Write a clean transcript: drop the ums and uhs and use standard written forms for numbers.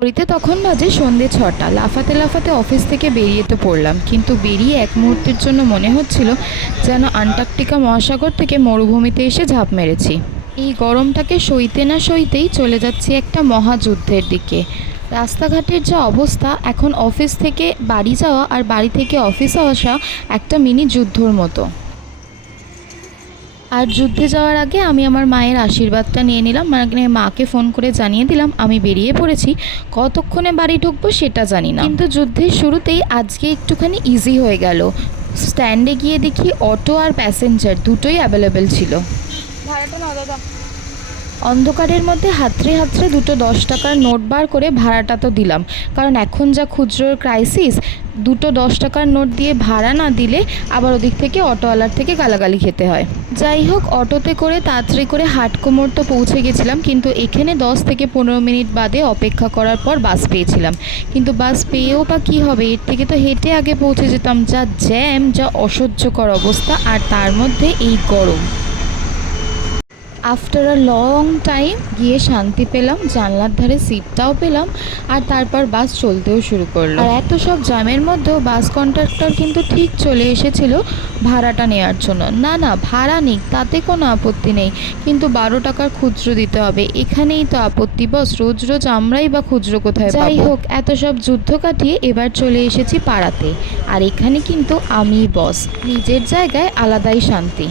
ঘড়িতে তখন বাজে সন্ধে 6টা। লাফাতে লাফাতে অফিস থেকে বেরিয়ে তো পড়লাম, কিন্তু বেরিয়ে এক মুহূর্তের জন্য মনে হচ্ছিল যেন আন্টার্কটিকা মহাসাগর থেকে মরুভূমিতে এসে ঝাঁপ মেরেছি। এই গরমটাকে সইতে না সইতেই চলে যাচ্ছি একটা মহাযুদ্ধের দিকে। রাস্তাঘাটের যা অবস্থা, এখন অফিস থেকে বাড়ি যাওয়া আর বাড়ি থেকে অফিসে আসা একটা মিনি যুদ্ধর মতো। আর যুদ্ধে যাওয়ার আগে আমি আমার মায়ের আশীর্বাদটা নিয়ে নিলাম, মানে মাকে ফোন করে জানিয়ে দিলাম আমি বেরিয়ে পড়েছি। কতক্ষণে বাড়ি ঢুকবো সেটা জানি না, কিন্তু যুদ্ধের শুরুতেই আজকে একটুখানি ইজি হয়ে গেল। স্ট্যান্ডে গিয়ে দেখি অটো আর প্যাসেঞ্জার দুটোই অ্যাভেলেবেল ছিল। ভাড়াটা না দাদা। অন্ধকারের মধ্যে হাতড়ে হাতড়ে দুটো 10 টাকার নোট বার করে ভাড়াটা তো দিলাম, কারণ এখন যা খুচরোর ক্রাইসিস, দুটো 10 টাকার নোট দিয়ে ভাড়া না দিলে আবার ওদিক থেকে অটোওয়ালার থেকে গালাগালি খেতে হয়। যাই হোক, অটোতে করে তাড়াতাড়ি করে হাটকোমর তো পৌঁছে গেছিলাম, কিন্তু এখানে 10 থেকে 15 মিনিট বাদে অপেক্ষা করার পর বাস পেয়েছিলাম। কিন্তু বাস পেয়েও বা কী হবে, এর থেকে তো হেঁটে আগে পৌঁছে যেতাম। যা জ্যাম, যা অসহ্যকর অবস্থা, আর তার মধ্যে এই গরম। আফটার আ লং টাইম গিয়ে শান্তি পেলাম, জানলার ধারে সিটটাও পেলাম, আর তারপর বাস চলতেও শুরু করলো। আর এত সব জ্যামের মধ্যেও বাস কন্ডাক্টর কিন্তু ঠিক চলে এসেছিল ভাড়াটা নেওয়ার জন্য। না না, ভাড়া নিক, তাতে কোনো আপত্তি নেই, কিন্তু 12 টাকার খুচরো দিতে হবে। এখানেই তো আপত্তি বস, রোজ রোজ আমরাই বা খুচরো কোথায় পাবো? যাই হোক, এত সব যুদ্ধ কাটিয়ে এবার চলে এসেছি পাড়াতে, আর এখানে কিন্তু আমিই বস। নিজের জায়গায় আলাদাই শান্তি।